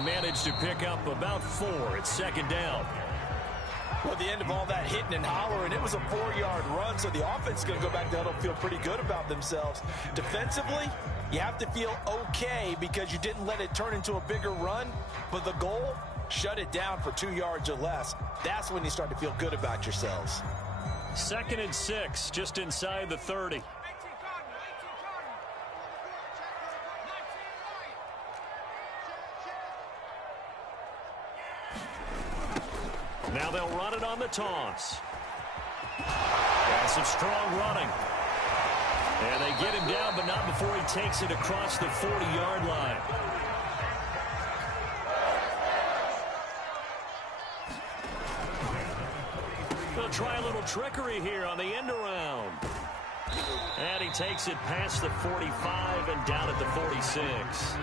and managed to pick up about 4. It's second down. Well, at the end of all that hitting and hollering, it was a 4-yard run, so the offense is going to go back to huddle and feel pretty good about themselves. Defensively, you have to feel okay because you didn't let it turn into a bigger run, but the goal, shut it down for 2 yards or less. That's when you start to feel good about yourselves. 2nd and 6, just inside the 30. Now they'll run it on the toss. Got some strong running. And they get him down, but not before he takes it across the 40-yard line. They'll try a little trickery here on the end around. And he takes it past the 45 and down at the 46.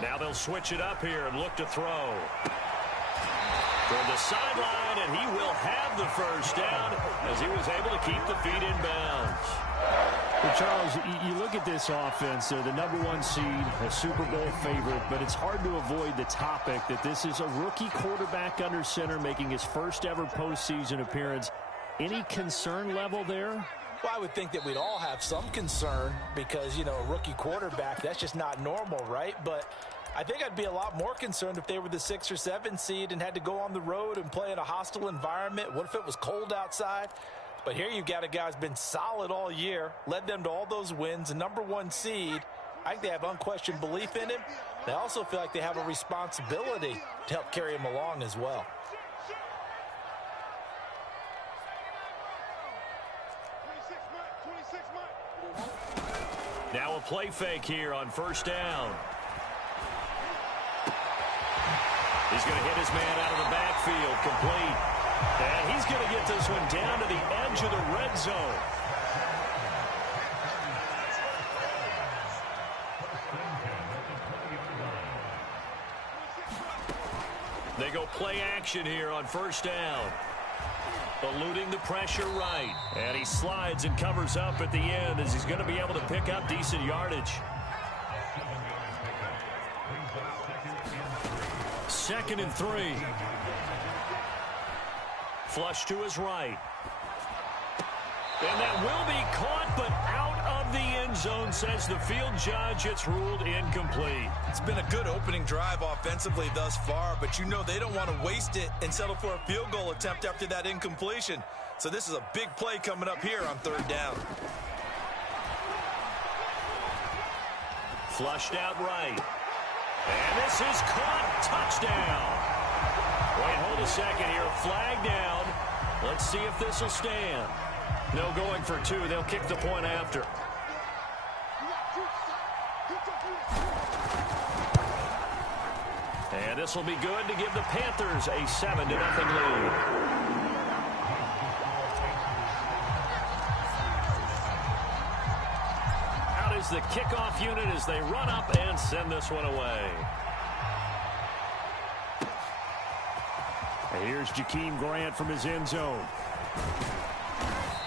Now they'll switch it up here and look to throw. From the sideline, and he will have the first down as he was able to keep the feet in bounds. Well, Charles, you look at this offense, they're the #1 seed, a Super Bowl favorite, but it's hard to avoid the topic that this is a rookie quarterback under center making his first ever postseason appearance. Any concern level there? Well, I would think that we'd all have some concern because, you know, a rookie quarterback, that's just not normal, right? But I think I'd be a lot more concerned if they were the 6 or 7 seed and had to go on the road and play in a hostile environment. What if it was cold outside? But here you got a guy who's been solid all year, led them to all those wins, a #1 seed. I think they have unquestioned belief in him. They also feel like they have a responsibility to help carry him along as well. Now a play fake here on first down. He's going to hit his man out of the backfield, complete. And he's going to get this one down to the edge of the red zone. They go play action here on first down. Eluding the pressure right. And he slides and covers up at the end as he's going to be able to pick up decent yardage. 2nd and 3. Flush to his right. And that will be caught, but out of the end zone, says the field judge. It's ruled incomplete. It's been a good opening drive offensively thus far, but you know they don't want to waste it and settle for a field goal attempt after that incompletion. So this is a big play coming up here on 3rd down. Flushed out right. And this is caught. Touchdown. Wait, hold a second here. Flag down. Let's see if this will stand. No going for 2. They'll kick the point after. And this will be good to give the Panthers a 7-0 lead. Out is the kickoff unit as they run up and send this one away. And here's Jakeem Grant from his end zone.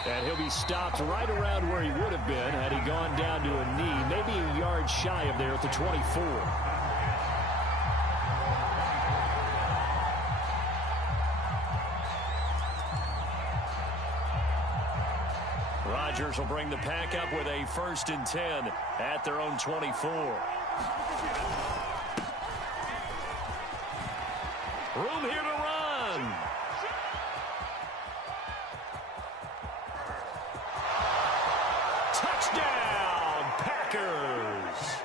And he'll be stopped right around where he would have been had he gone down to a knee, maybe a yard shy of there at the 24. Rodgers will bring the pack up with a 1st and 10 at their own 24. Room here to run. Touchdown, Packers.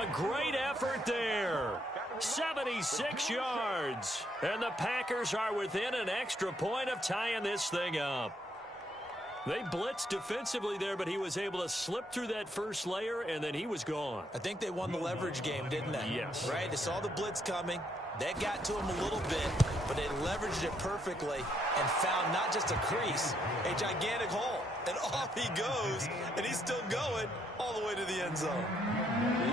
A great effort there. 76 yards. And the Packers are within an extra point of tying this thing up. They blitzed defensively there, but he was able to slip through that first layer, and then he was gone. I think they won the leverage game, didn't they? Yes. Right? They saw the blitz coming. That got to him a little bit, but they leveraged it perfectly and found not just a crease, a gigantic hole. And off he goes, and he's still going all the way to the end zone.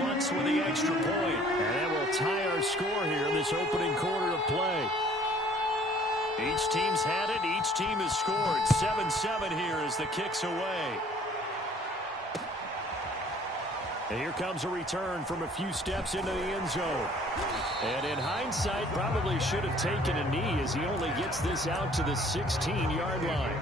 Lutz with the extra point. And that will tie our score here in this opening quarter of play. Each team's had it. Each team has scored. 7-7 here as the kick's away. And here comes a return from a few steps into the end zone. And in hindsight, probably should have taken a knee as he only gets this out to the 16-yard line.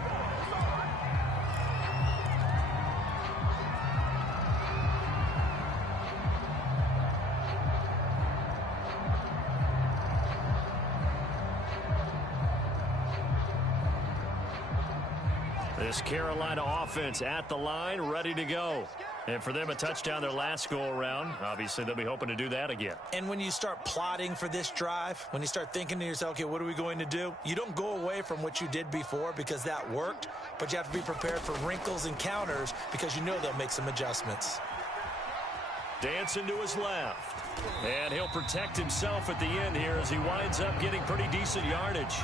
This Carolina offense at the line, ready to go. And for them, a touchdown their last go-around. Obviously, they'll be hoping to do that again. And when you start plotting for this drive, when you start thinking to yourself, okay, what are we going to do? You don't go away from what you did before because that worked, but you have to be prepared for wrinkles and counters because you know they'll make some adjustments. Dancing to his left. And he'll protect himself at the end here as he winds up getting pretty decent yardage.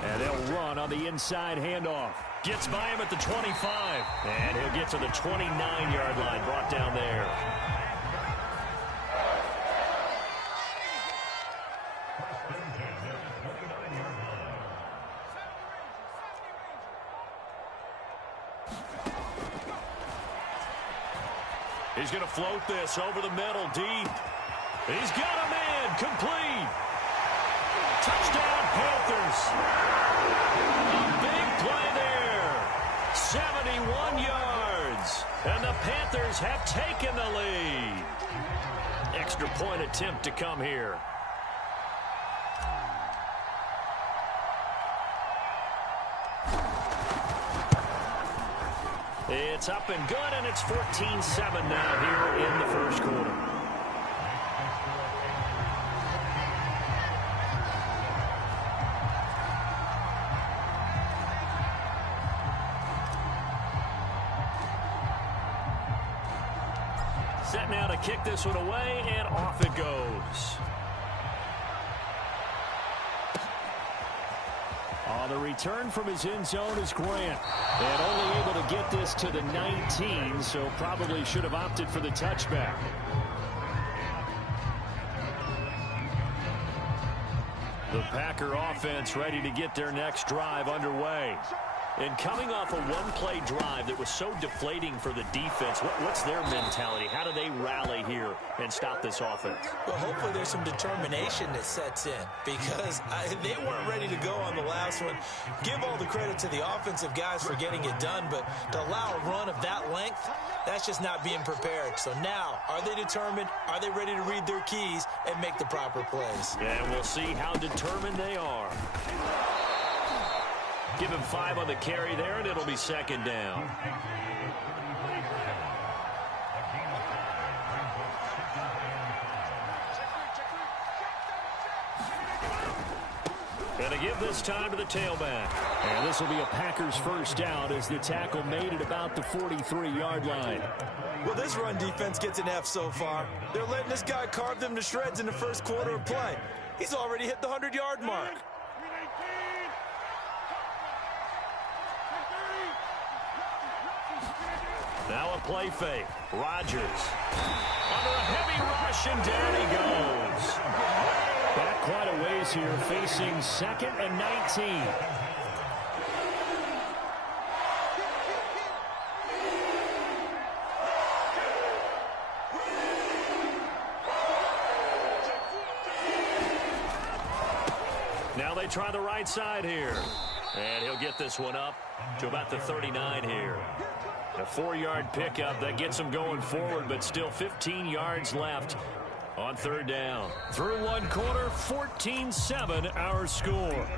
And they'll run on the inside handoff. Gets by him at the 25. And he'll get to the 29-yard line, brought down there. He's going to float this over the middle, deep. He's got a man, complete. Touchdown, Panthers. A big play there. 71 yards. And the Panthers have taken the lead. Extra point attempt to come here. It's up and good, and it's 14-7 now here in the first quarter. Set now to kick this one away, and off it goes. The return from his end zone is Grant. And only able to get this to the 19, so probably should have opted for the touchback. The Packer offense ready to get their next drive underway. And coming off a one-play drive that was so deflating for the defense, what's their mentality? How do they rally here and stop this offense? Well, hopefully there's some determination that sets in because they weren't ready to go on the last one. Give all the credit to the offensive guys for getting it done, but to allow a run of that length, that's just not being prepared. So now, are they determined? Are they ready to read their keys and make the proper plays? And we'll see how determined they are. Give him 5 on the carry there, and it'll be second down. And to give this time to the tailback. And this will be a Packers first down as the tackle made it about the 43-yard line. Well, this run defense gets an F so far. They're letting this guy carve them to shreds in the first quarter of play. He's already hit the 100-yard mark. Now a play fake. Rodgers under a heavy rush, and down he goes. Back quite a ways here, facing 2nd and 19. Now they try the right side here. And he'll get this one up to about the 39 here. A 4-yard pickup that gets him going forward, but still 15 yards left on third down. Through one quarter, 14-7 our score.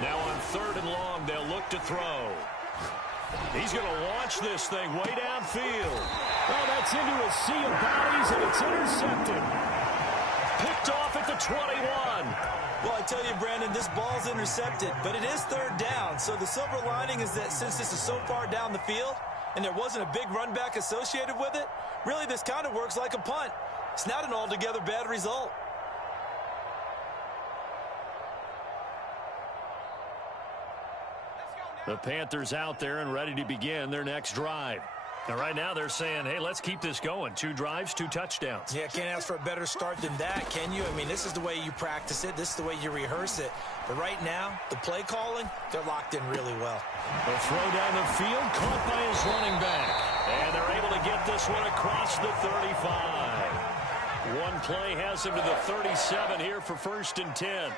Now on 3rd and long, they'll look to throw. He's going to launch this thing way downfield. Oh, that's into a sea of bodies, and it's intercepted. Picked off at the 21. Well, I tell you, Brandon, this ball's intercepted, but it is 3rd down. So the silver lining is that since this is so far down the field and there wasn't a big run back associated with it, really this kind of works like a punt. It's not an altogether bad result. The Panthers out there and ready to begin their next drive. And right now they're saying, hey, let's keep this going. 2 drives, 2 touchdowns. Yeah, can't ask for a better start than that, can you? I mean, this is the way you practice it. This is the way you rehearse it. But right now, the play calling, they're locked in really well. The throw down the field, caught by his running back. And they're able to get this one across the 35. One play has him to the 37 here for 1st and 10.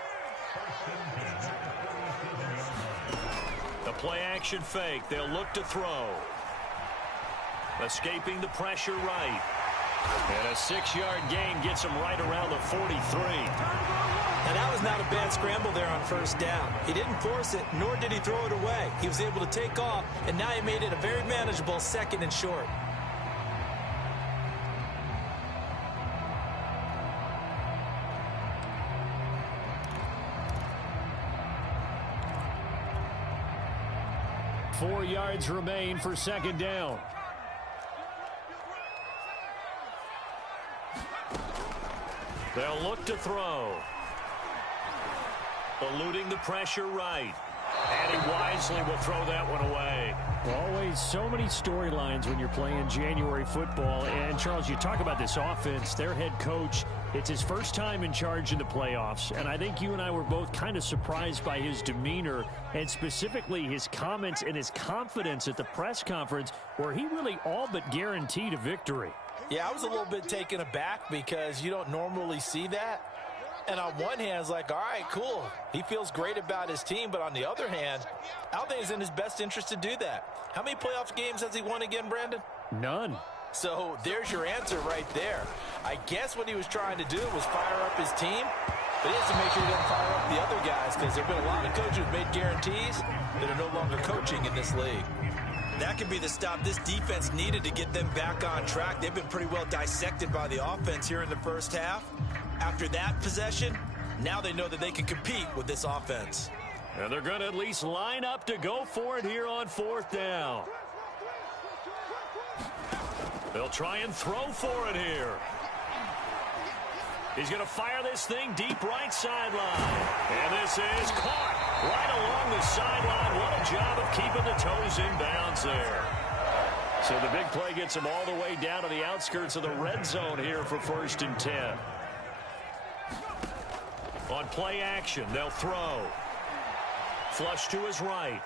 The play action fake. They'll look to throw. Escaping the pressure right. And a 6-yard gain gets him right around the 43. And that was not a bad scramble there on 1st down. He didn't force it, nor did he throw it away. He was able to take off, and now he made it a very manageable 2nd and short. Four yards remain for 2nd down. They'll look to throw. Eluding the pressure right. And he wisely will throw that one away. Always so many storylines when you're playing January football. And, Charles, you talk about this offense, their head coach, it's his first time in charge in the playoffs. And I think you and I were both kind of surprised by his demeanor and specifically his comments and his confidence at the press conference where he really all but guaranteed a victory. Yeah, I was a little bit taken aback because you don't normally see that. And on one hand, it's like, all right, cool. He feels great about his team. But on the other hand, I don't think it's in his best interest to do that. How many playoff games has he won again, Brandon? None. So there's your answer right there. I guess what he was trying to do was fire up his team. But he has to make sure he doesn't fire up the other guys because there have been a lot of coaches who've made guarantees that are no longer coaching in this league. That could be the stop this defense needed to get them back on track. They've been pretty well dissected by the offense here in the 1st half. After that possession, now they know that they can compete with this offense. And they're going to at least line up to go for it here on 4th down. They'll try and throw for it here. He's going to fire this thing deep right sideline. And this is caught right along the sideline. What a job of keeping the toes in bounds there. So the big play gets him all the way down to the outskirts of the red zone here for 1st and 10. On play action, they'll throw. Flush to his right.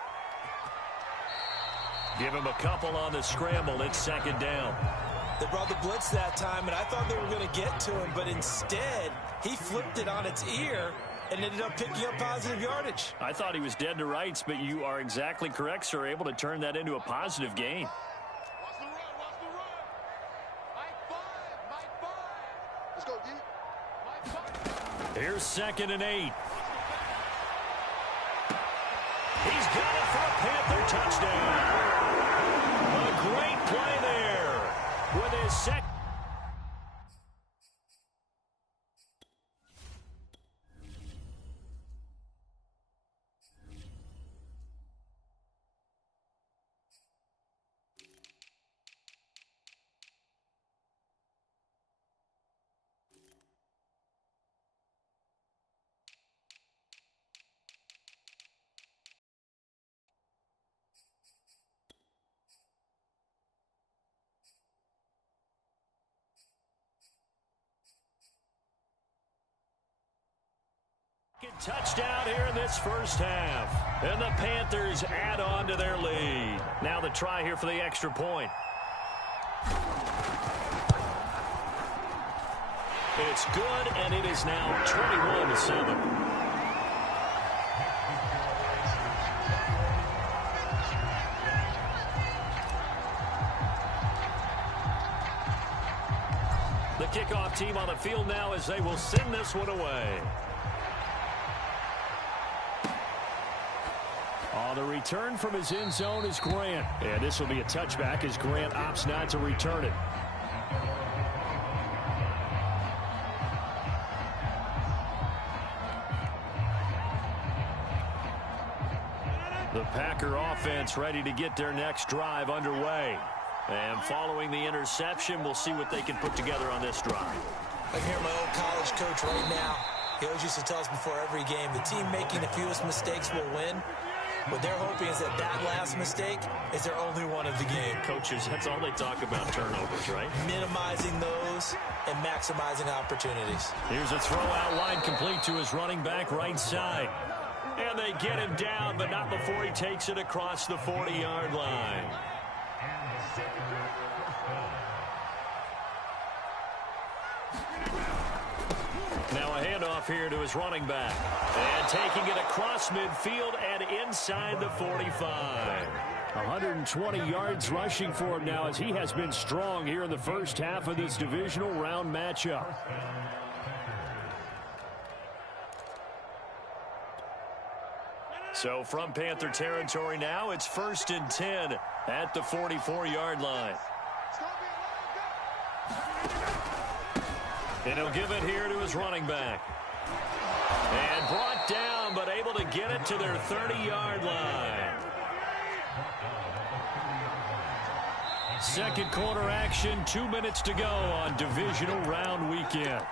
Give him a couple on the scramble. It's 2nd down. They brought the blitz that time, and I thought they were going to get to him, but instead, he flipped it on its ear and ended up picking up positive yardage. I thought he was dead to rights, but you are exactly correct, sir, able to turn that into a positive gain. Here's 2nd and 8. He's got it for a Panther touchdown. A great play there with his second. Touchdown here in this 1st half. And the Panthers add on to their lead. Now the try here for the extra point. It's good, and it is now 21-7. The kickoff team on the field now as they will send this one away. The return from his end zone is Grant. And this will be a touchback as Grant opts not to return it. The Packer offense ready to get their next drive underway. And following the interception, we'll see what they can put together on this drive. I'm hearing my old college coach right now. He always used to tell us before every game, the team making the fewest mistakes will win. What they're hoping is that that last mistake is their only one of the game. Coaches, that's all they talk about, turnovers, right? Minimizing those and maximizing opportunities. Here's a throw out line complete to his running back right side. And they get him down, but not before he takes it across the 40-yard line. Now a handoff here to his running back. And taking it across midfield and inside the 45. 120 yards rushing for him now as he has been strong here in the first half of this divisional round matchup. So from Panther territory now, it's 1st and 10 at the 44-yard line. And he'll give it here to his running back. And brought down, but able to get it to their 30-yard line. Second quarter action, 2 minutes to go on divisional round weekend.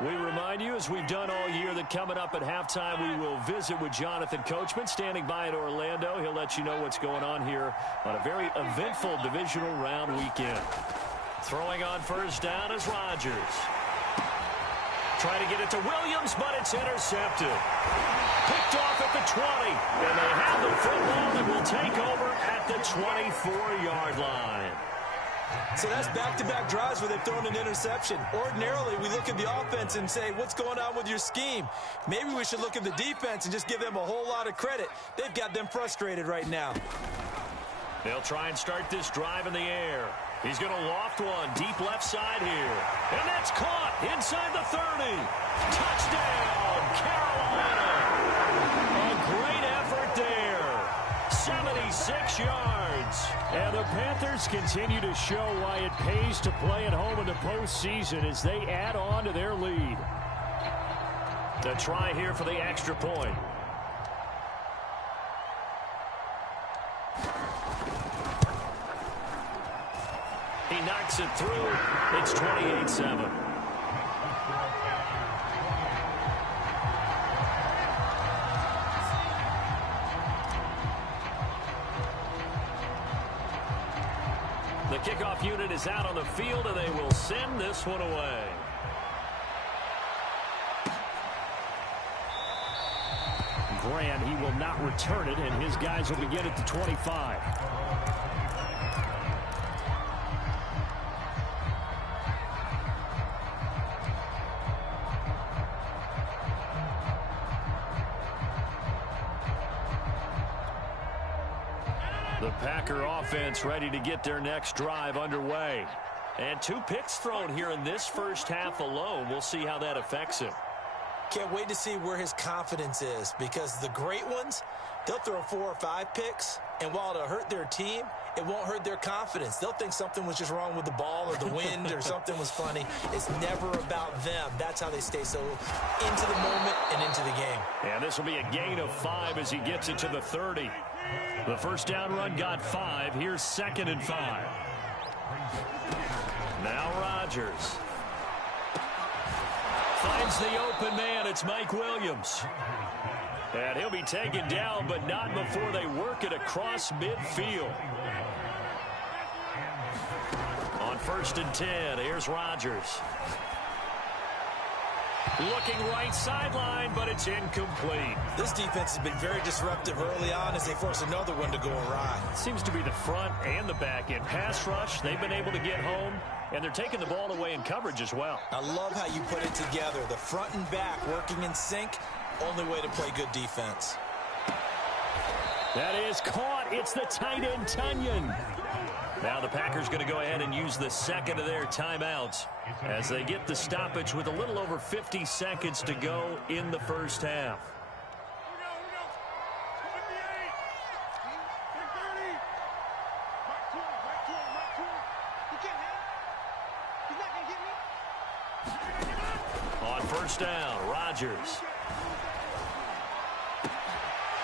We remind you, as we've done all year, that coming up at halftime, we will visit with Jonathan Coachman, standing by in Orlando. He'll let you know what's going on here on a very eventful divisional round weekend. Throwing on first down is Rodgers. Trying to get it to Williams, but it's intercepted. Picked off at the 20, and they have the football that will take over at the 24-yard line. So that's back-to-back drives where they've thrown an interception. Ordinarily, we look at the offense and say, what's going on with your scheme? Maybe we should look at the defense and just give them a whole lot of credit. They've got them frustrated right now. They'll try and start this drive in the air. He's going to loft one deep left side here. And that's caught inside the 30. Touchdown, Carolina. A great effort there. 76 yards. And the Panthers continue to show why it pays to play at home in the postseason as they add on to their lead. The try here for the extra point. He knocks it through. It's 28-7. The kickoff unit is out on the field, and they will send this one away. Grant, he will not return it, and his guys will begin at the 25. The Packer offense ready to get their next drive underway. And 2 picks thrown here in this first half alone. We'll see how that affects him. Can't wait to see where his confidence is, because the great ones, they'll throw 4 or 5 picks, and while it'll hurt their team, it won't hurt their confidence. They'll think something was just wrong with the ball or the wind or something was funny. It's never about them. That's how they stay so into the moment and into the game. And this will be a gain of 5 as he gets it to the 30. The first down run got 5. Here's 2nd and 5. Now Rodgers finds the open man. It's Mike Williams. And he'll be taken down, but not before they work it across midfield. On 1st and 10, here's Rodgers. Looking right sideline, but it's incomplete. This defense has been very disruptive early on as they force another one to go awry. Seems to be the front and the back end. Pass rush, they've been able to get home, and they're taking the ball away in coverage as well. I love how you put it together. The front and back working in sync, only way to play good defense. That is caught. It's the tight end, Tunyon. Now the Packers going to go ahead and use the second of their timeouts as they get the stoppage with a little over 50 seconds to go in the first half. On first down, Rodgers.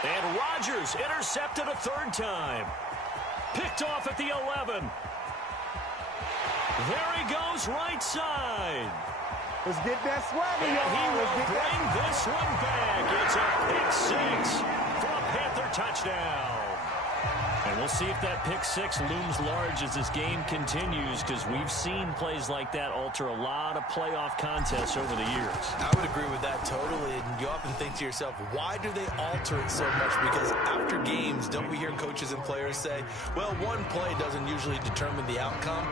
And Rodgers intercepted a 3rd time. Picked off at the 11. There he goes right side. Let's get that swagger, y'all. And he will bring this one back. It's a pick six for a Panther touchdown. And we'll see if that pick six looms large as this game continues, because we've seen plays like that alter a lot of playoff contests over the years. I would agree with that totally. And you often think to yourself, why do they alter it so much? Because after games, don't we hear coaches and players say, well, one play doesn't usually determine the outcome?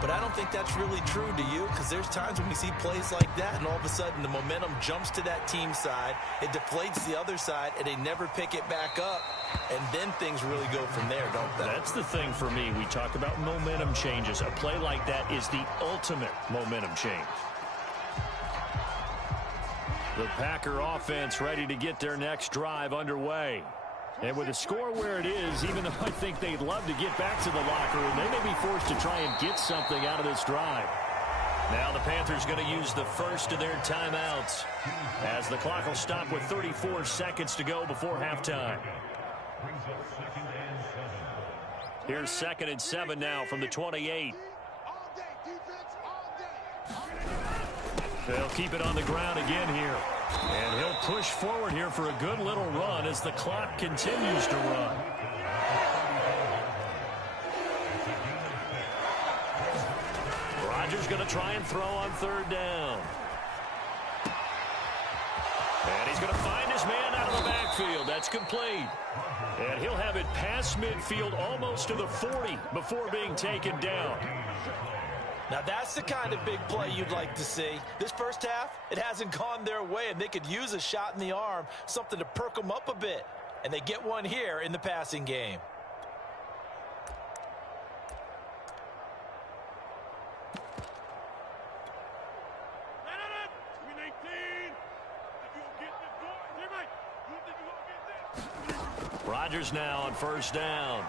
But I don't think that's really true, do you? Because there's times when we see plays like that, and all of a sudden the momentum jumps to that team side, it deflates the other side, and they never pick it back up, and then things really go from there, don't they? That's the thing for me. We talk about momentum changes. A play like that is the ultimate momentum change. The Packer offense ready to get their next drive underway. And with the score where it is, even though I think they'd love to get back to the locker room, they may be forced to try and get something out of this drive. Now the Panthers going to use the first of their timeouts, as the clock will stop with 34 seconds to go before halftime. Here's 2nd and 7 now from the 28. They'll keep it on the ground again here. And he'll push forward here for a good little run as the clock continues to run. Rodgers going to try and throw on 3rd down. And he's going to find his man out of the backfield. That's complete. And he'll have it past midfield almost to the 40 before being taken down. Now, that's the kind of big play you'd like to see. This first half, it hasn't gone their way, and they could use a shot in the arm, something to perk them up a bit. And they get one here in the passing game. Rodgers now on 1st down.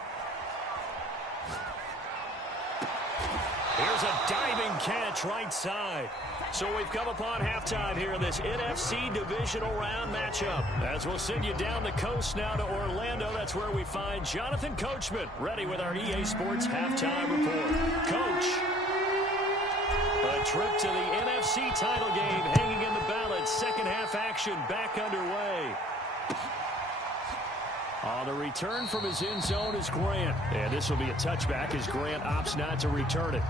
Here's a diving catch right side. So we've come upon halftime here in this NFC divisional round matchup. As we'll send you down the coast now to Orlando, that's where we find Jonathan Coachman ready with our EA Sports halftime report. Coach, a trip to the NFC title game hanging in the balance. Second half action back underway. On the return from his end zone is Grant. And this will be a touchback as Grant opts not to return it.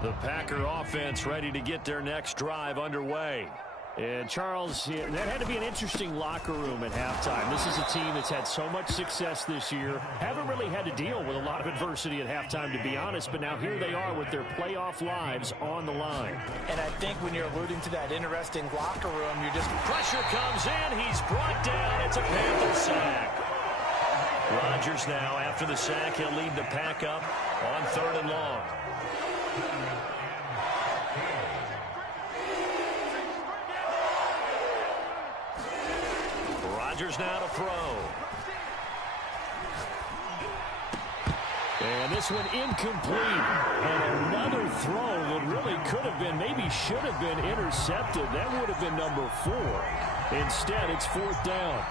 The Packer offense ready to get their next drive underway. And, Charles, that had to be an interesting locker room at halftime. This is a team that's had so much success this year. Haven't really had to deal with a lot of adversity at halftime, to be honest. But now here they are with their playoff lives on the line. And I think when you're alluding to that interesting locker room, you're just... Pressure comes in. He's brought down. It's a Panther sack. Rodgers now, after the sack, he'll lead the pack up on 3rd and long. Rodgers now to throw. And this one incomplete. And another throw that really could have been, maybe should have been intercepted. That would have been number 4. Instead, it's 4th down.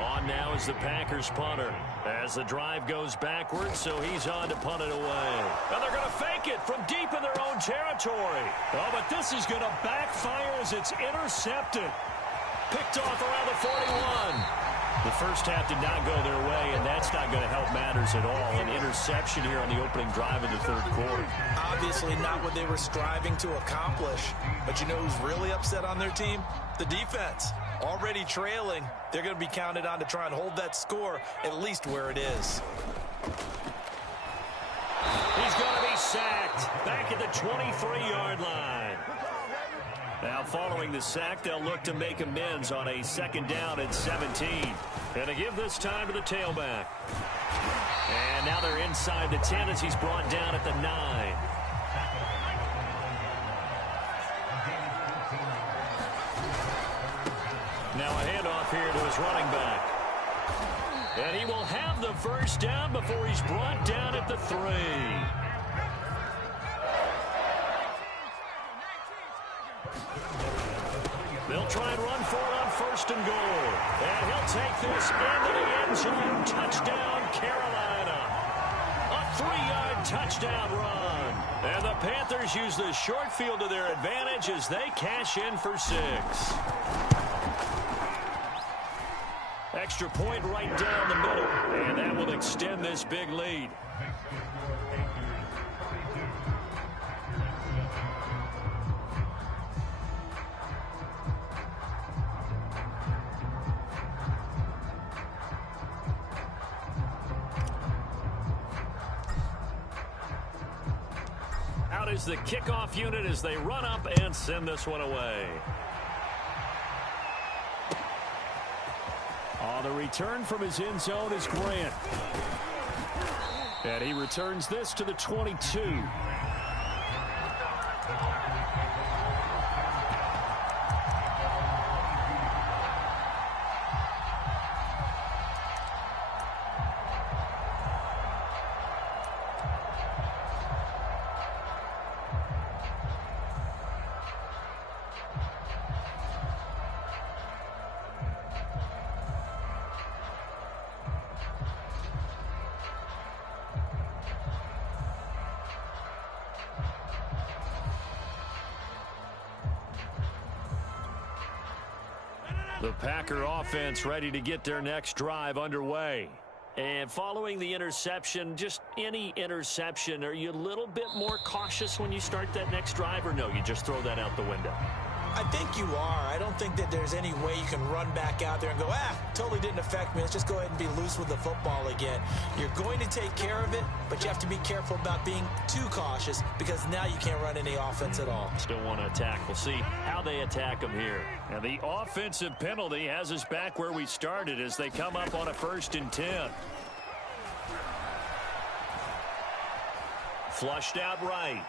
On now is the Packers punter as the drive goes backwards, so he's on to punt it away. And they're going to fake it from deep in their own territory. Oh, but this is going to backfire as it's intercepted. Picked off around the 41. The first half did not go their way, and that's not going to help matters at all. An interception here on the opening drive of the 3rd quarter. Obviously not what they were striving to accomplish. But you know who's really upset on their team? The defense. Already trailing, they're going to be counted on to try and hold that score at least where it is. He's going to be sacked back at the 23-yard line. Now following the sack, they'll look to make amends on a 2nd down and 17. And to give this time to the tailback. And now they're inside the 10 as he's brought down at the 9. Now a handoff here to his running back. And he will have the first down before he's brought down at the 3. They'll try and run for it on 1st and goal. And he'll take this into the end zone. Touchdown, Carolina. A 3-yard touchdown run. And the Panthers use the short field to their advantage as they cash in for 6. Extra point right down the middle. And that will extend this big lead. Out is the kickoff unit as they run up and send this one away. On the return from his end zone is Grant. And he returns this to the 22. The Packer offense ready to get their next drive underway. And following the interception, just any interception, are you a little bit more cautious when you start that next drive, or no, you just throw that out the window? I think you are. I don't think that there's any way you can run back out there and go, totally didn't affect me. Let's just go ahead and be loose with the football again. You're going to take care of it, but you have to be careful about being too cautious because now you can't run any offense at all. Still want to attack. We'll see how they attack them here. And the offensive penalty has us back where we started as they come up on a 1st and 10. Flushed out right.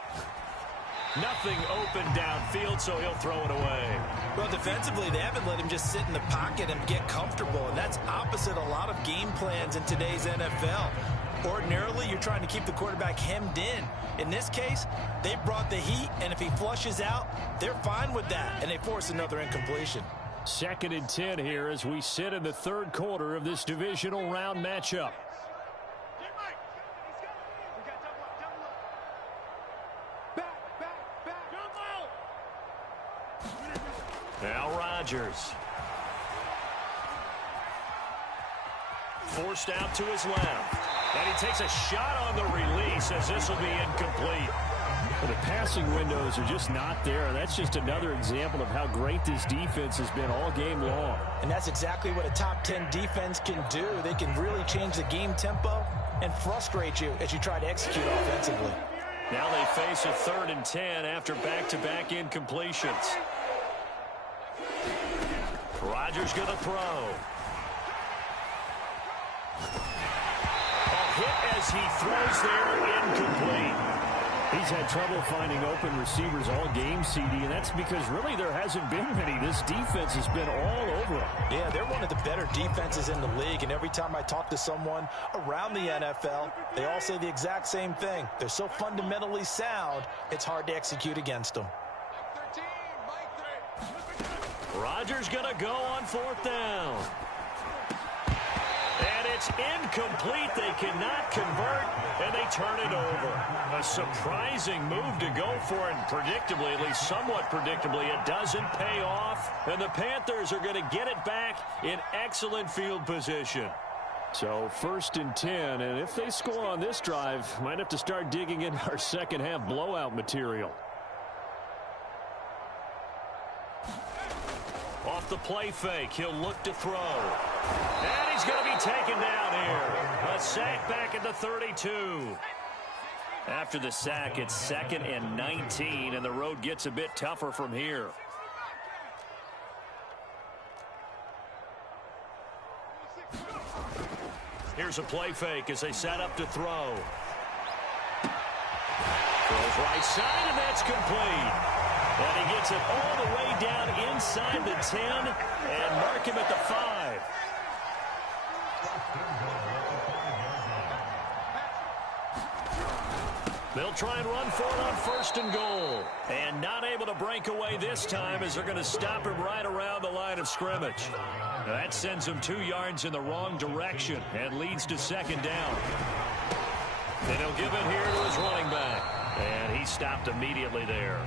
Nothing open downfield, so he'll throw it away. Well, defensively, they haven't let him just sit in the pocket and get comfortable, and that's opposite a lot of game plans in today's NFL. Ordinarily, you're trying to keep the quarterback hemmed in. In this case, they brought the heat, and if he flushes out, they're fine with that, and they force another incompletion. 2nd and 10 here as we sit in the 3rd quarter of this divisional round matchup. Now Rodgers. Forced out to his left. And he takes a shot on the release as this will be incomplete. Well, the passing windows are just not there. And that's just another example of how great this defense has been all game long. And that's exactly what a top 10 defense can do. They can really change the game tempo and frustrate you as you try to execute offensively. Now they face a 3rd and 10 after back-to-back incompletions. Rodgers going to throw. A hit as he throws there, incomplete. He's had trouble finding open receivers all game, CD, and that's because really there hasn't been many. This defense has been all over him. Yeah, they're one of the better defenses in the league, and every time I talk to someone around the NFL, they all say the exact same thing. They're so fundamentally sound, it's hard to execute against them. Rodgers going to go on 4th down. And it's incomplete. They cannot convert, and they turn it over. A surprising move to go for it, and predictably, at least somewhat predictably, it doesn't pay off. And the Panthers are going to get it back in excellent field position. So 1st and 10, and if they score on this drive, might have to start digging in our second half blowout material. Off the play fake, he'll look to throw. And he's going to be taken down here. A sack back at the 32. After the sack, it's 2nd and 19, and the road gets a bit tougher from here. Here's a play fake as they set up to throw. Throws right side, and that's complete. And he gets it all the way down inside the 10 and mark him at the 5. They'll try and run for it on 1st and goal. And not able to break away this time as they're going to stop him right around the line of scrimmage. Now that sends him 2 yards in the wrong direction and leads to 2nd down. And he'll give it here to his running back. And he stopped immediately there.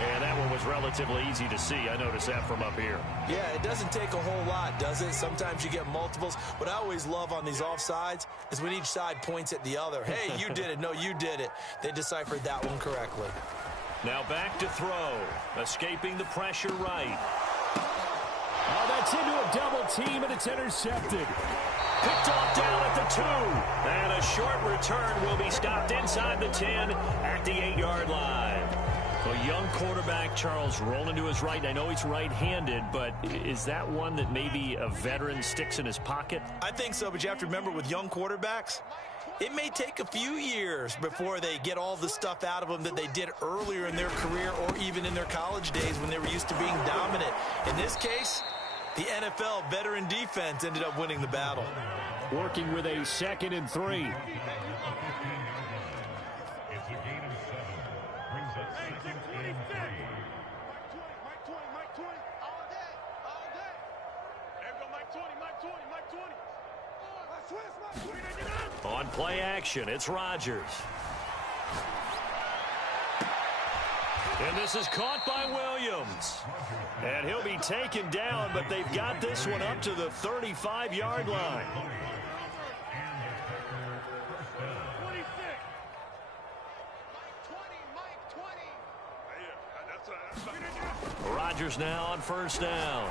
And that one was relatively easy to see. I noticed that from up here. Yeah, it doesn't take a whole lot, does it? Sometimes you get multiples. What I always love on these offsides is when each side points at the other. Hey, you did it. No, you did it. They deciphered that one correctly. Now back to throw. Escaping the pressure right. Oh, that's into a double team, and it's intercepted. Picked off down at the 2. And a short return will be stopped inside the 10 at the 8-yard line. A young quarterback, Charles, rolling to his right. I know he's right-handed, but is that one that maybe a veteran sticks in his pocket? I think so, but you have to remember with young quarterbacks, it may take a few years before they get all the stuff out of them that they did earlier in their career or even in their college days when they were used to being dominant. In this case, the NFL veteran defense ended up winning the battle. Working with a 2nd and 3. On play action, it's Rodgers. And this is caught by Williams. And he'll be taken down, but they've got this one up to the 35-yard line. Rodgers now on 1st down.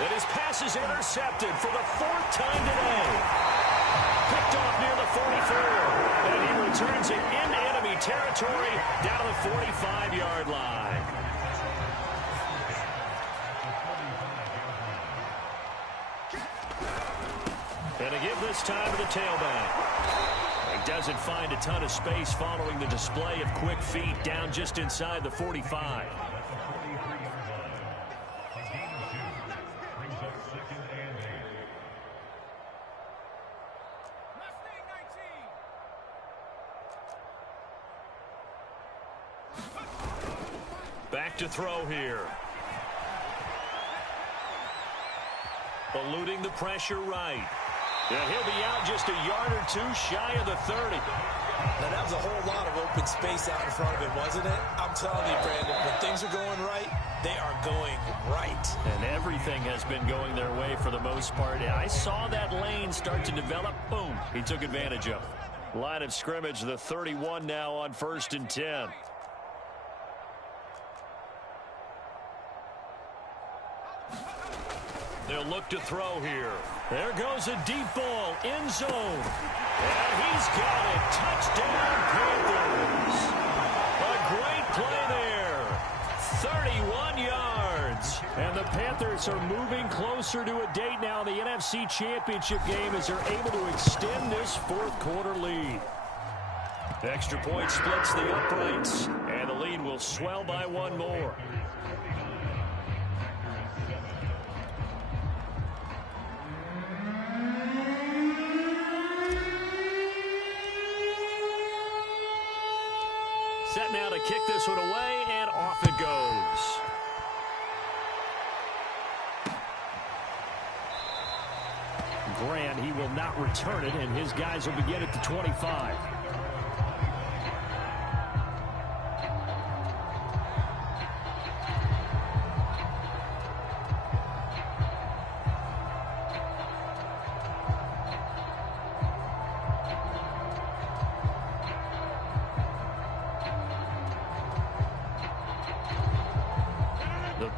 And his pass is intercepted for the 4th time today. Picked off near the 44. And he returns it into enemy territory down to the 45-yard line. And a give this time to the tailback. He doesn't find a ton of space following the display of quick feet down just inside the 45. Back to throw here. Eluding the pressure right. And he'll be out just a yard or 2 shy of the 30. Now, that was a whole lot of open space out in front of him, wasn't it? I'm telling you, Brandon, when things are going right, they are going right. And everything has been going their way for the most part. I saw that lane start to develop. Boom. He took advantage of it. Line of scrimmage, the 31 now on 1st and 10. They'll look to throw here. There goes a deep ball, end zone. And he's got it. Touchdown, Panthers. A great play there. 31 yards. And the Panthers are moving closer to a date now in the NFC Championship game as they're able to extend this 4th quarter lead. Extra point splits the uprights, and the lead will swell by 1 more. Set now to kick this one away, and off it goes. Grant, he will not return it, and his guys will begin at the 25.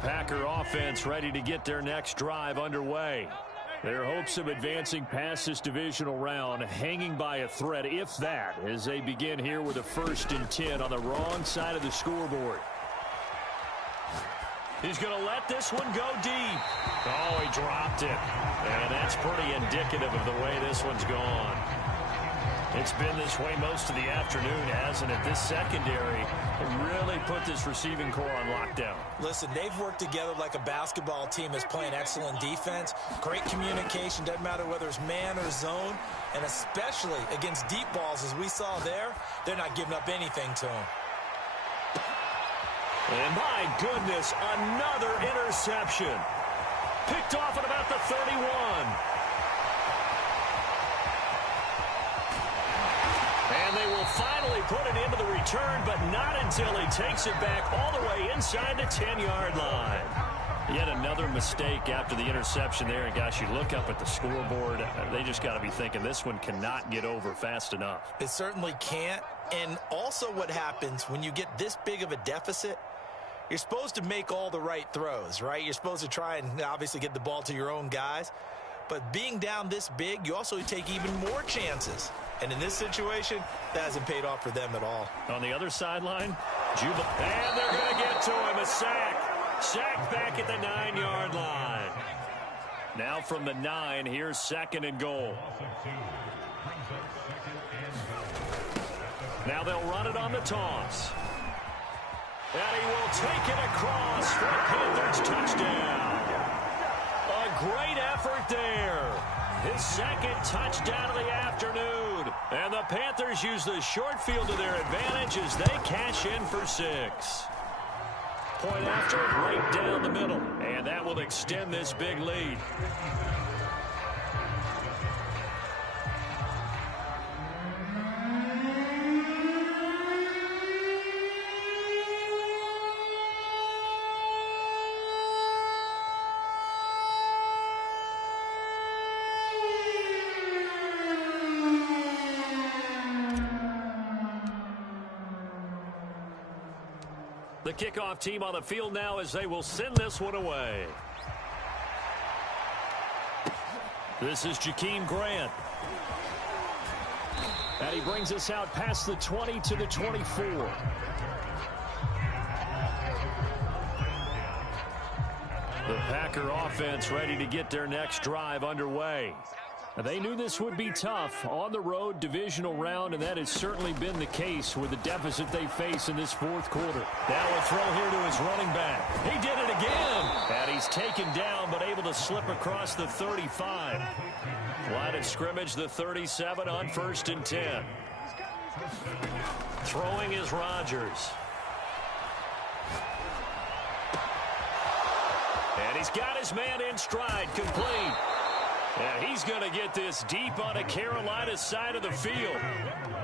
Packer offense ready to get their next drive underway. Their hopes of advancing past this divisional round hanging by a thread, if that, as they begin here with a 1st and 10 on the wrong side of the scoreboard. He's going to let this one go deep. Oh, he dropped it. And that's pretty indicative of the way this one's gone. It's been this way most of the afternoon, hasn't it? This secondary really put this receiving core on lockdown. Listen, they've worked together like a basketball team that's playing excellent defense. Great communication, doesn't matter whether it's man or zone. And especially against deep balls, as we saw there, they're not giving up anything to them. And my goodness, another interception. Picked off at about the 31. And they will finally put it into the return, but not until he takes it back all the way inside the 10-yard line. Yet another mistake after the interception there. And, gosh, you look up at the scoreboard. They just got to be thinking this one cannot get over fast enough. It certainly can't. And also what happens when you get this big of a deficit, you're supposed to make all the right throws, right? You're supposed to try and obviously get the ball to your own guys. But being down this big, you also take even more chances. And in this situation, that hasn't paid off for them at all. On the other sideline, And they're going to get to him. A sack. Sacked back at the 9-yard line. now from the 9, here's 2nd and goal. Now they'll run it on the toss. And he will take it across for a Panthers touchdown. A great effort there. His 2nd touchdown of the afternoon. And the Panthers use the short field to their advantage as they cash in for 6. Point after, right down the middle. And that will extend this big lead. The kickoff team on the field now as they will send this one away. This is Jakeem Grant. And he brings us out past the 20 to the 24. The Packer offense ready to get their next drive underway. They knew this would be tough on the road divisional round, and that has certainly been the case with the deficit they face in this fourth quarter. Now a throw here to his running back. He did it again. And he's taken down but able to slip across the 35. Line of scrimmage, the 37 on 1st and 10. Throwing is Rodgers. And he's got his man in stride, complete. Yeah, he's going to get this deep on the Carolina side of the field.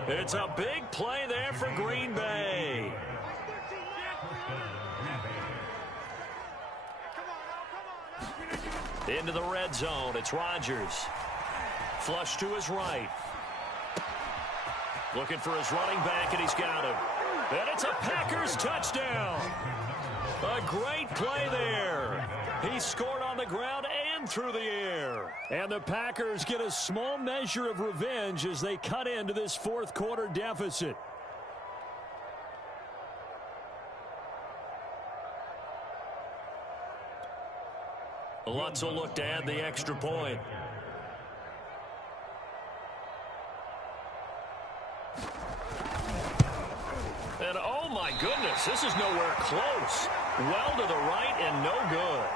It's a big play there for Green Bay. Into the red zone, it's Rodgers. Flush to his right. Looking for his running back, and he's got him. And it's a Packers touchdown. A great play there. He scored on the ground and through the air. And the Packers get a small measure of revenge as they cut into this fourth quarter deficit. Lutz will look to add the extra point. And oh my goodness, this is nowhere close. Well to the right and no good.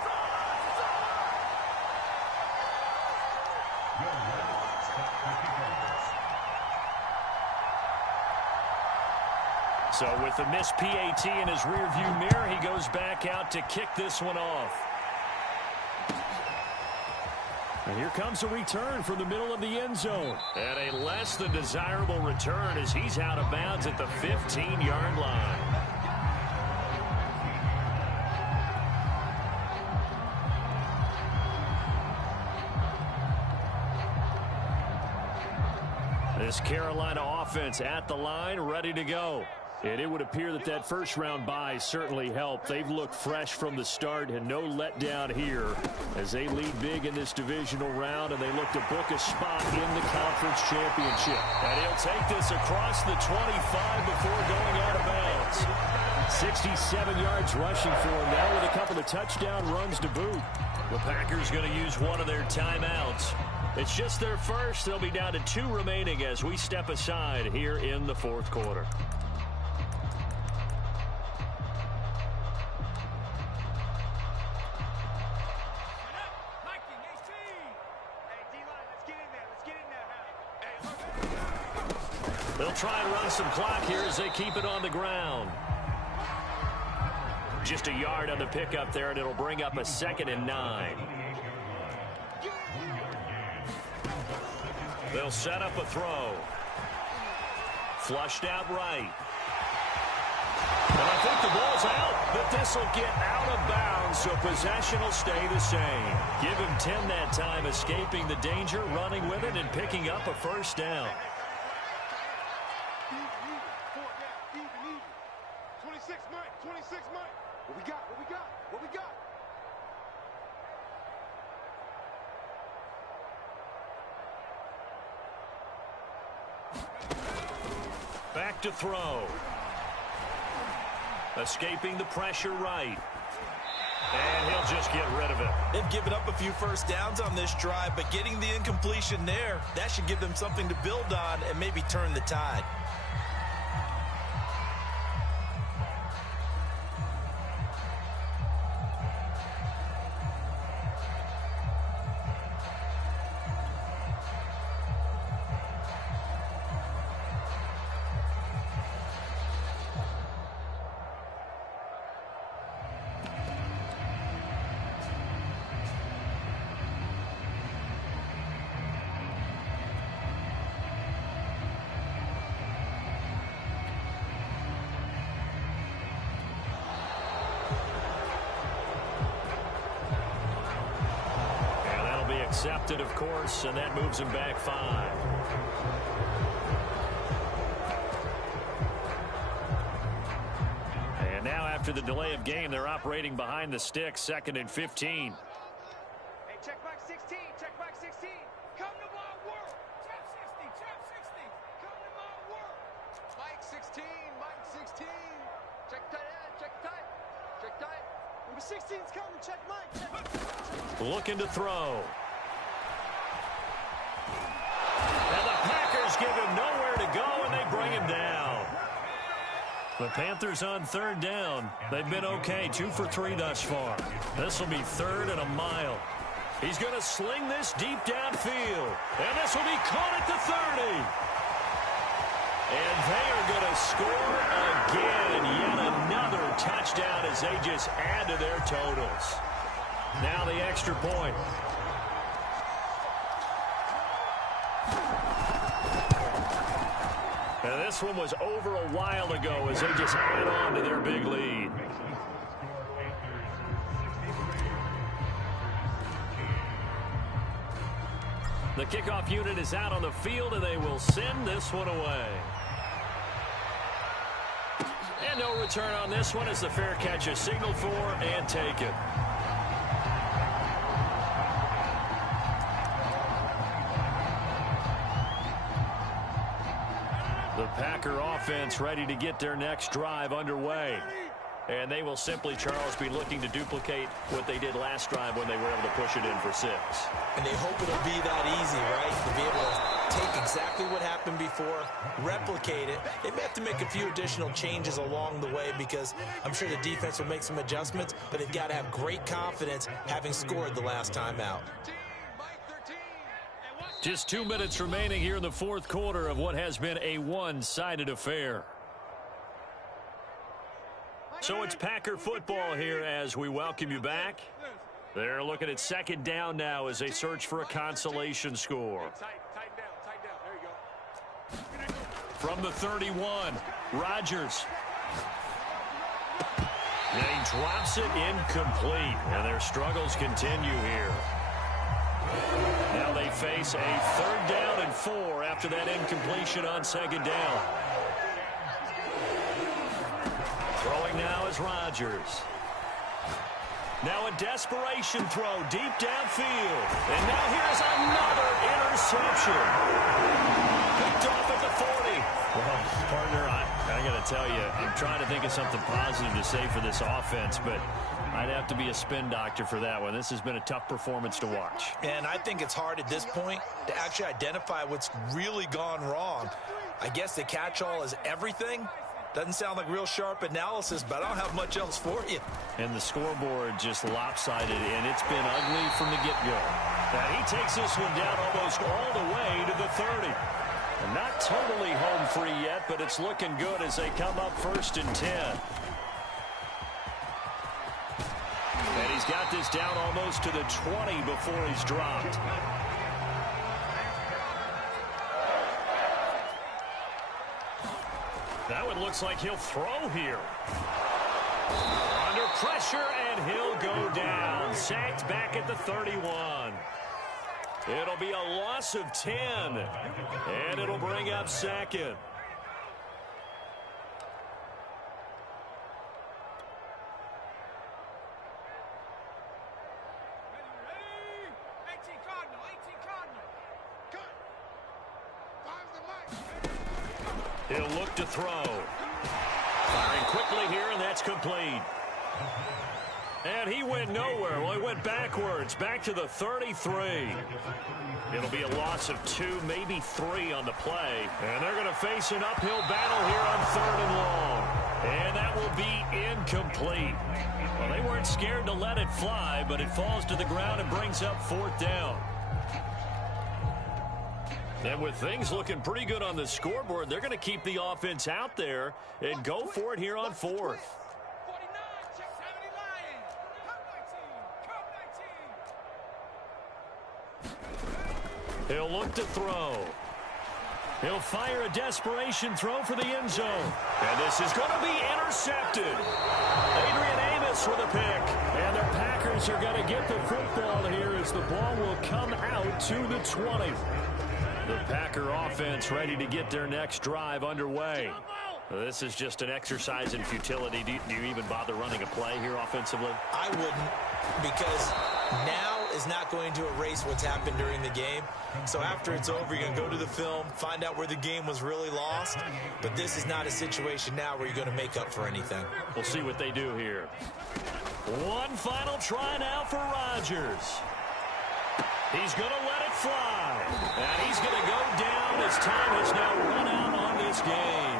So with the missed PAT in his rearview mirror, he goes back out to kick this one off. And here comes a return from the middle of the end zone. And a less than desirable return as he's out of bounds at the 15-yard line. This Carolina offense at the line, ready to go. And it would appear that that first-round bye certainly helped. They've looked fresh from the start and no letdown here as they lead big in this divisional round, and they look to book a spot in the conference championship. And he'll take this across the 25 before going out of bounds. 67 yards rushing for him now with a couple of touchdown runs to boot. The Packers going to use one of their timeouts. It's just their first. They'll be down to 2 remaining as we step aside here in the fourth quarter. They'll try and run some clock here as they keep it on the ground. Just a yard on the pickup there, and it'll bring up a 2nd and 9. They'll set up a throw. Flushed out right. And I think the ball's out, but this will get out of bounds, so possession will stay the same. Give him 10 that time, escaping the danger, running with it, and picking up a first down. 26, Mike. What we got? What we got? What we got? Back to throw. Escaping the pressure right. And he'll just get rid of it. They've given up a few first downs on this drive, but getting the incompletion there, that should give them something to build on and maybe turn the tide. Accepted, of course, and that moves him back 5. And now after the delay of game, they're operating behind the sticks, 2nd and 15. Hey, check back 16. Check back 16. Come to my work. Check 60. Check 60. Come to my work. Mike 16. Mike 16. Check tight end. Check tight. Check tight. Number 16's coming. Check Mike. Check. Looking to throw. And the Packers give him nowhere to go, and they bring him down. The Panthers on 3rd down. They've been okay, 2 for 3 thus far. This will be 3rd and a mile. He's going to sling this deep downfield. And this will be caught at the 30. And they are going to score again. Yet another touchdown as they just add to their totals. Now the extra point. And this one was over a while ago as they just add on to their big lead. The kickoff unit is out on the field, and they will send this one away. And no return on this one as the fair catch is signaled for and taken. The Packer offense ready to get their next drive underway. And they will simply, Charles, be looking to duplicate what they did last drive when they were able to push it in for 6. And they hope it'll be that easy, right? To be able to take exactly what happened before, replicate it. They may have to make a few additional changes along the way because I'm sure the defense will make some adjustments, but they've got to have great confidence having scored the last time out. Just 2 minutes remaining here in the fourth quarter of what has been a one-sided affair. So it's Packer football here as we welcome you back. They're looking at 2nd down now as they search for a consolation score. From the 31, Rodgers. And he drops it incomplete, and their struggles continue here. Now they face a 3rd down and 4 after that incompletion on 2nd down. Throwing now is Rodgers. Now a desperation throw deep downfield. And now here's another interception. Picked off at the 40. Well, partner, I got to tell you, I'm trying to think of something positive to say for this offense, but I'd have to be a spin doctor for that one. This has been a tough performance to watch. And I think it's hard at this point to actually identify what's really gone wrong. I guess the catch-all is everything. Doesn't sound like real sharp analysis, but I don't have much else for you. And the scoreboard just lopsided, and it's been ugly from the get-go. And he takes this one down almost all the way to the 30. And not totally home free yet, but it's looking good as they come up 1st and 10. And he's got this down almost to the 20 before he's dropped. That one looks like he'll throw here. Under pressure, and he'll go down. Sacked back at the 31. It'll be a loss of 10, and it'll bring up 2nd. He'll look to throw. Firing quickly here, and that's complete. And he went nowhere. Well, he went backwards, back to the 33. It'll be a loss of 2, maybe 3 on the play. And they're going to face an uphill battle here on 3rd and long. And that will be incomplete. Well, they weren't scared to let it fly, but it falls to the ground and brings up 4th down. And with things looking pretty good on the scoreboard, they're going to keep the offense out there and go for it here on 4th. He'll look to throw. He'll fire a desperation throw for the end zone. And this is going to be intercepted. Adrian Amos with a pick. And the Packers are going to get the football here as the ball will come out to the 20. The Packer offense ready to get their next drive underway. This is just an exercise in futility. Do you even bother running a play here offensively? I wouldn't, because now is not going to erase what's happened during the game. So after it's over, you're going to go to the film, find out where the game was really lost. But this is not a situation now where you're going to make up for anything. We'll see what they do here. One final try now for Rodgers. He's going to let it fly. And he's going to go down as time has now run out on this game.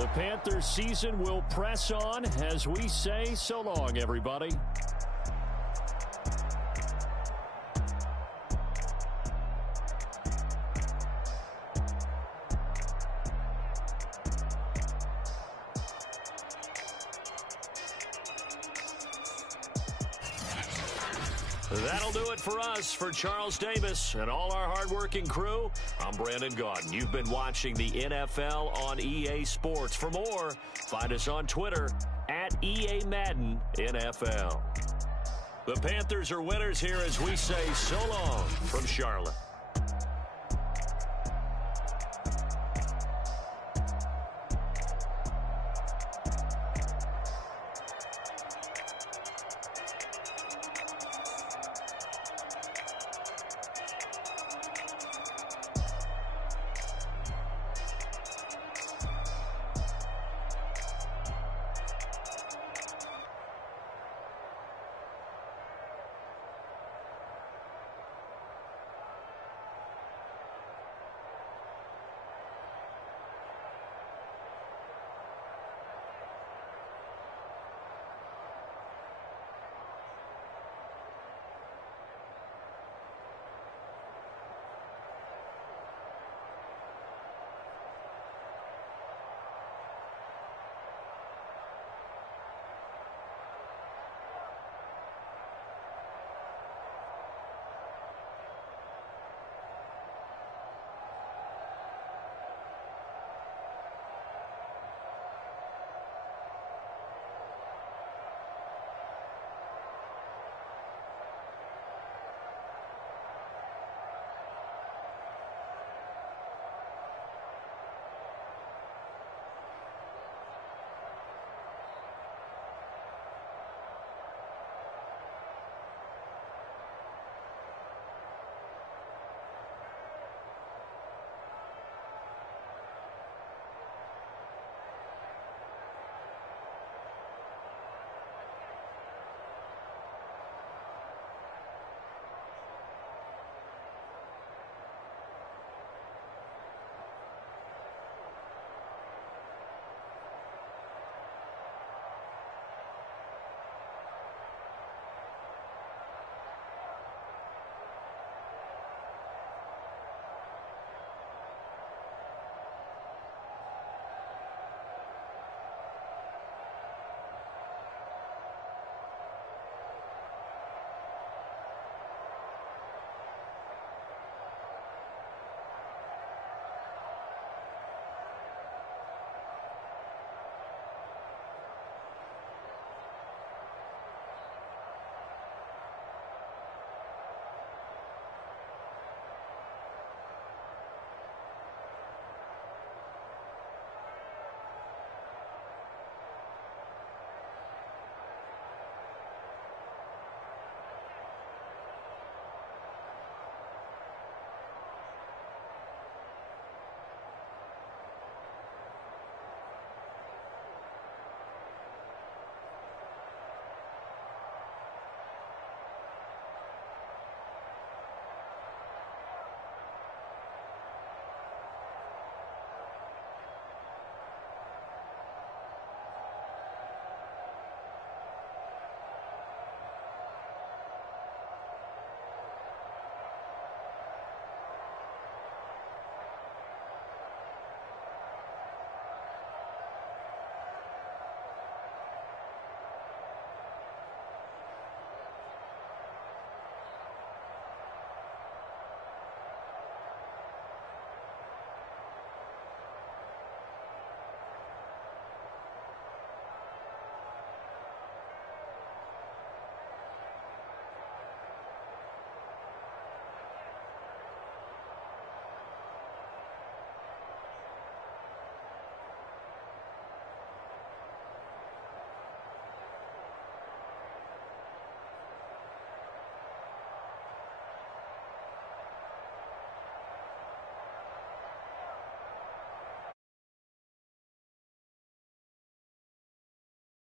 The Panthers season will press on as we say so long, everybody. That'll do it for us. For Charles Davis and all our hardworking crew, I'm Brandon Gaudin. You've been watching the NFL on EA Sports. For more, find us on Twitter at EA Madden NFL. The Panthers are winners here as we say so long from Charlotte.